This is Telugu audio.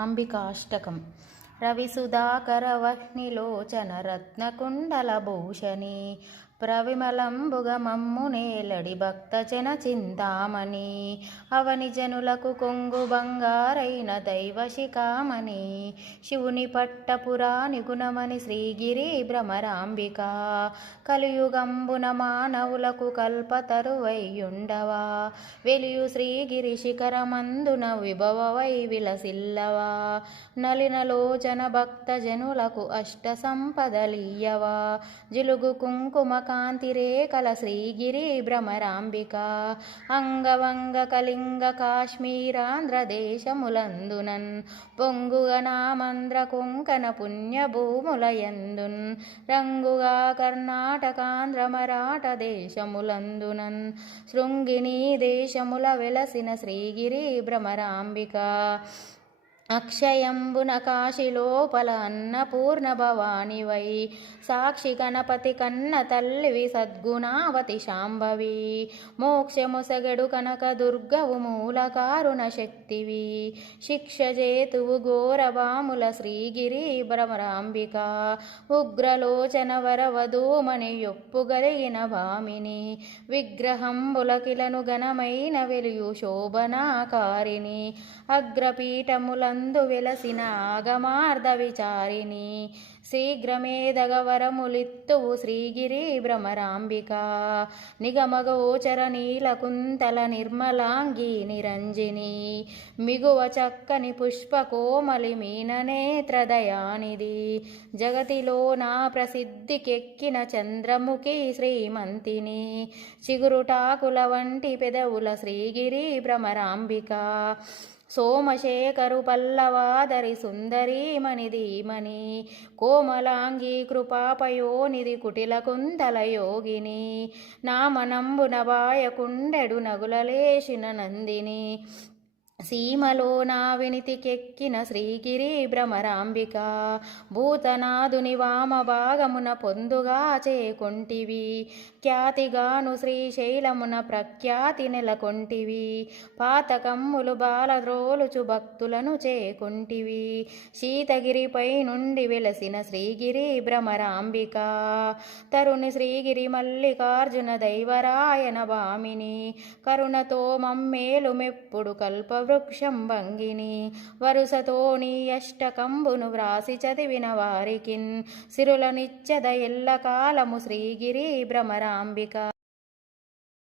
అంబికాష్టకం. రవిసుధాకరవహ్నిలోచన రత్నకుండలభూషణి ప్రవిమలంబుగ మమ్ము నేలడి భక్తజన చింతామణి. అవని జనులకు కొంగు బంగారైన దైవ శిఖామణి. శివుని పట్టపురాణి గుణమని శ్రీగిరి భ్రమరాంబిక. కలియుగంబున మానవులకు కల్పతరువైయుండవా? వెలియు శ్రీగిరి శిఖరమందున విభవవై విలసిల్లవా? నలినలోచన భక్తజనులకు అష్ట సంపదలీయవా జిలుగు కుంకుమ కాంతిరేఖల శ్రీగిరి భ్రమరాంబిక. అంగవంగ కళింగ కాశ్మీరాంధ్రదేశములందునన్ పొంగుగ నామంద్ర కుంకన పుణ్యభూములయందున్ రంగుగా కర్ణాటకాంధ్ర మరాఠ దేశములందునన్. శృంగిని దేశముల వెలసిన శ్రీగిరి భ్రమరాంబిక. అక్షయంబున కాశిలోపల అన్నపూర్ణ భవాని వై సాక్షి గణపతి కన్న తల్లివి సద్గుణావతి శాంభవి మోక్షముసగడు కనక దుర్గవు మూలకారుణ శక్తివి శిక్ష జేతువు ఘోరవాముల శ్రీగిరి భ్రమరాంబిక ఉగ్రలోచన వరవధూమని యొప్పుగలిగిన భామిని విగ్రహంబులకిలను ఘనమైన వెలియు శోభనాకారిణి। నందు వెలసిన ఆగమార్ధ విచారిణి శీఘ్రమేదగవరములిత్తువు శ్రీగిరి భ్రమరాంబిక. నిగమగోచర నీలకుంతల నిర్మలాంగి నిరంజిని. మిగువ చక్కని పుష్పకోమలి మీననేత్రదయానిది జగతిలో నా ప్రసిద్ధికెక్కిన చంద్రముఖి శ్రీమంతిని. చిగురుటాకుల వంటి పెదవుల శ్రీగిరి భ్రమరాంబిక. సోమశేఖరు పల్లవాదరి సుందరీమణిధీమణి కోమలాంగి కృపాపయోనిధి కుటిల కుంతల యోగిని నామనంబున బాయకుండెడు నగులలేసిన నందిని సీమలో నా వినితికెక్కిన శ్రీగిరి భ్రమరాంబిక. భూతనాదుని వామ భాగమున పొందుగా చేకొంటివి. ఖ్యాతిగాను శ్రీశైలమున ప్రఖ్యాతి నెలకొంటివి. పాతకమ్ములు బాలద్రోలుచు భక్తులను చేకొంటివి. శీతగిరిపై నుండి వెలసిన శ్రీగిరి భ్రమరాంబిక. తరుణి శ్రీగిరి మల్లికార్జున దైవరాయన భామిని కరుణతో మమ్మేలు మెప్పుడు కల్ప వృక్షం భంగిని వరుసతో నీ అష్టకంబును వ్రాసి చదివిన వారికిన్ సిరులనిచ్చద ఎల్లకాలము శ్రీగిరి భ్రమరాంబిక.